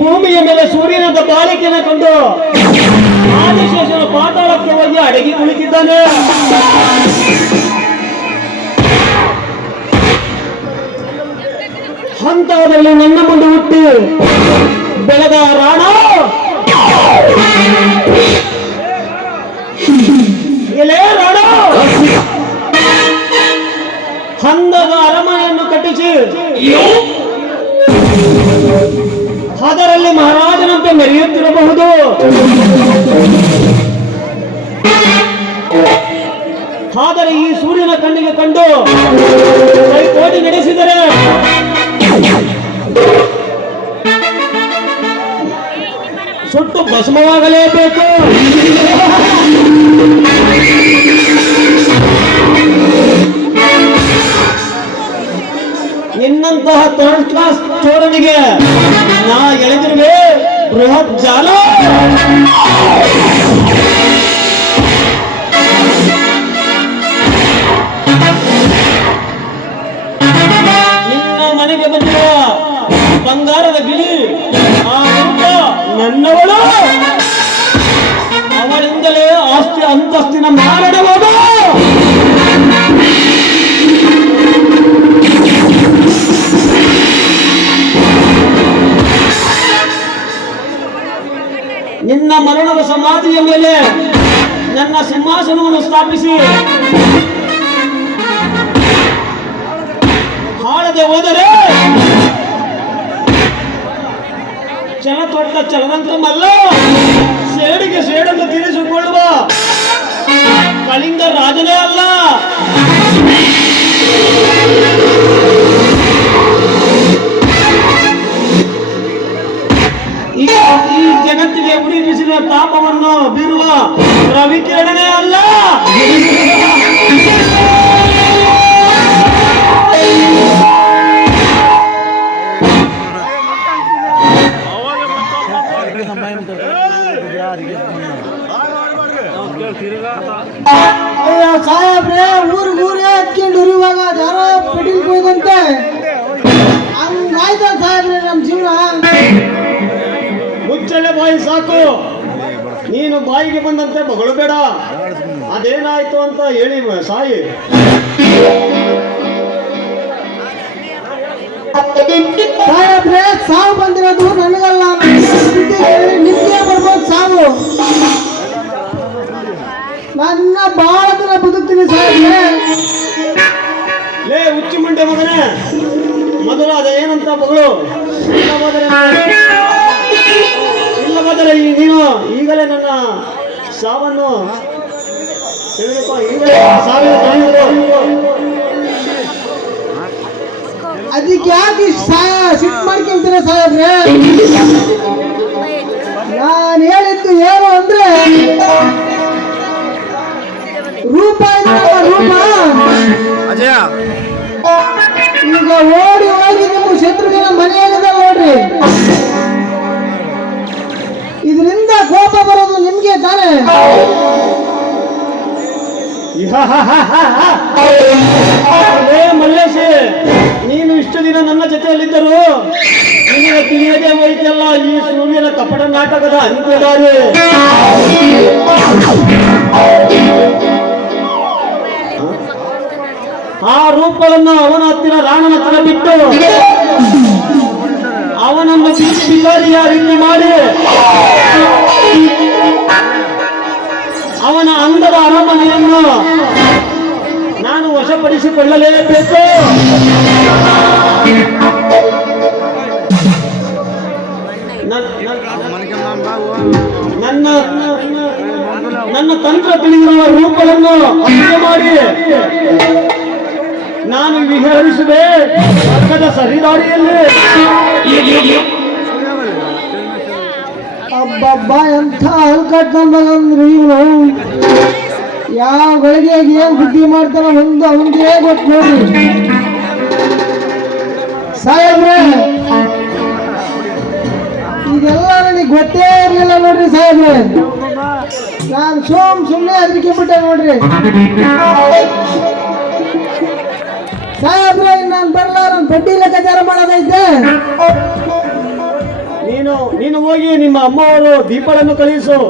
ಭೂಮಿಯ ಮೇಲೆ ಸೂರ್ಯನದ ಬಾಳಿಕೆಯನ್ನು ಕಂಡು ಆದಿಶೇಷನ ಪಾತಾಳಕ್ಕೆ ಹೋಗಿ ಅಡಗಿ ಕುಳಿತಿದ್ದಾನೆ. ಹಂತದಲ್ಲಿ ನನ್ನ ಮುಂದೆ ಹುಟ್ಟಿ ಬೆಳೆದ ರಾಣ ಎಲೆ ರಾಣ ಹಂದದ ಅರಮನೆಯನ್ನು ಕಟ್ಟಿಸಿ ಅದರಲ್ಲಿ ಮಹಾರಾಜನಂತೆ ಮೆರೆಯುತ್ತಿರಬಹುದು. ಆದರೆ ಈ ಸೂರ್ಯನ ಕಣ್ಣಿಗೆ ಕಂಡು ಕೈಕೋಟಿ ನಡೆಸಿದರೆ ಸುಟ್ಟು ಭಸ್ಮವಾಗಲೇಬೇಕು. ನಿನ್ನಂತಹ ಥರ್ಡ್ ಕ್ಲಾಸ್ ಚೋರನಿಗೆ ನಾ ಎಳೆದಿರುವೆ ಬೃಹತ್ ಜಾಲ. ನಿನ್ನ ಮನೆಗೆ ಬಂದಿರುವ ಬಂಗಾರದ ಗಿಳಿ ಆ ರೂಪ ನನ್ನವಳು. ಅವಳಿಂದಲೇ ಆಸ್ತಿ ಅಂತಸ್ತಿನ ಮಾರಣವಾದ. ನಿನ್ನ ಮರಣದ ಸಮಾಧಿಯ ಮೇಲೆ ನನ್ನ ಸಿಂಹಾಸನವನ್ನು ಸ್ಥಾಪಿಸಿ ಹಾಳದೆ ಹೋದರೆ ಚಲ ತೊಟ್ಟ ಚಲದಂತ್ರಮಲ್ಲ, ಸೇಡಿಗೆ ಸೇಡನ್ನು ತೀರಿಸಿಕೊಳ್ಳುವ ಕಳಿಂಗ ರಾಜನೇ ಅಲ್ಲ. ಈ ಜಗತ್ತಿಗೆ ಉಡಿ ಬಿಸಿಲ ತಾಪವನ್ನು ಬೀರುವ ರವಿಕಿರಣನೇ ಅಲ್ಲ. ಸಾಹೇಬ್ರೆ ಊರಿಗೆ ಹತ್ಕೊಂಡು ಉರಿಯುವಾಗ ಯಾರೋ ಪೆಟ್ಟಿಗೆ ಹೋದಂತೆ ಹಂಗಾಯ್ತ ಸಾಹೇಬ್ರೆ ನಮ್ಮ ಜೀವನ. ಮುಚ್ಚಳೆ ಬಾಯಿ ಸಾಕು. ನೀನು ಬಾಯಿಗೆ ಬಂದಂತೆ ಬಗಳು ಬೇಡ. ಅದೇನಾಯ್ತು ಅಂತ ಹೇಳಿ ಸಾಯಿ. ಸಾಹೇಬ್ರೆ ಸಾವು ಬಂದಿರೋದು ನನಗಲ್ಲ, ನಿಮ್ಗೆ ಬರ್ಬೋದು ಸಾವು. ನನ್ನ ಬಹಳ ದಿನ ಬದುಕ್ತೀನಿ ಸಾಹೇಬ್ರೆ. ಲೇ ಹುಚ್ಚಿ ಮಂಡೆ ಮಗನೇ, ಮೊದಲು ಅದೇನಂತ ಬಗಳು. ಇಲ್ಲವಾದರೆ ನೀನು ಈಗಲೇ ನನ್ನ ಸಾವನ್ನು ಅದಕ್ಕೆ ಯಾಕೆ ಸಿಟ್ ಮಾಡ್ಕೊಂತೀರ ಸಾಹೇಬ್ರೆ? ನಾನು ಹೇಳಿದ್ದು ಏನು ಅಂದ್ರೆ ರೂಪ ರೂಪ ಈಗ ಓಡಿ ಹೋಗಿ ನಿಮ್ಮ ಶತ್ರುವಿನ ಮನೆಯಾಗದ ನೋಡ್ರಿ. ಇದರಿಂದ ಕೋಪ ಬರೋದು ನಿಮ್ಗೆ ತಾನೆ. ಮಲ್ಲೇಶಿ, ನೀನು ಇಷ್ಟು ದಿನ ನನ್ನ ಜೊತೆಯಲ್ಲಿದ್ದರು ನಿನಗೆ ತಿಳಿಯದೆ ಹೋಯ್ತಲ್ಲ ಈ ಸೂರ್ಯನ ಕಪಟ ನಾಟಕದ ಅಂತ್ಯದಾರಿ. ಆ ರೂಪಗಳನ್ನು ಅವನ ಹತ್ತಿರ ರಾಣನ ಹತ್ತಿರ ಬಿಟ್ಟು ಅವನನ್ನು ಬೀದಿ ಬಿಲ್ಲಾರಿಯ ರೀತಿ ಮಾಡಿ ಅವನ ಅಂದದ ಅರಮನೆಯನ್ನು ನಾನು ವಶಪಡಿಸಿಕೊಳ್ಳಲೇಬೇಕು. ನನ್ನ ತಂತ್ರ ತಿಳಿದಿರುವ ರೂಪವನ್ನು ಅರ್ಥ ಮಾಡಿ ನಾನು ವಿಹರಿಸುವೆ ಸ್ವರ್ಗದ ಸರಿದಾರಿಯಲ್ಲಿ. ಅಬ್ಬಬ್ಬ ಎಂಥ ಹಲ್ಕಟ್ ನಮಗಂದ್ರಿ ಇವನು. ಯಾವ ಗಳಿಗೆ ಏನ್ ಬುದ್ಧಿ ಮಾಡ್ತಾನ ಒಂದು ಅವನಿಗೆ ಗೊತ್ತು ನೋಡಿ. ಸಾಹೇಬ್ರೆ ಇದೆಲ್ಲ ನನಗೆ ಗೊತ್ತೇ ಇರಲಿಲ್ಲ ನೋಡ್ರಿ ಸಾಹೇಬ್ರೆ. ನಾನು ಸುಮ್ಮನೆ ಅದಕ್ಕೆ ಬಿಟ್ಟೆ ನೋಡ್ರಿ ಸಾಹೇಬ್ರೆ. ನಾನು ಬರಲ್ಲ, ನಾನು ಬಡ್ಡಿ ಲೆಕ್ಕಾಚಾರ ಮಾಡೋದೈತೆ. ನೀನು ಹೋಗಿ ನಿಮ್ಮ ಅಮ್ಮವರು ದೀಪಗಳನ್ನು ಕಳಿಸು.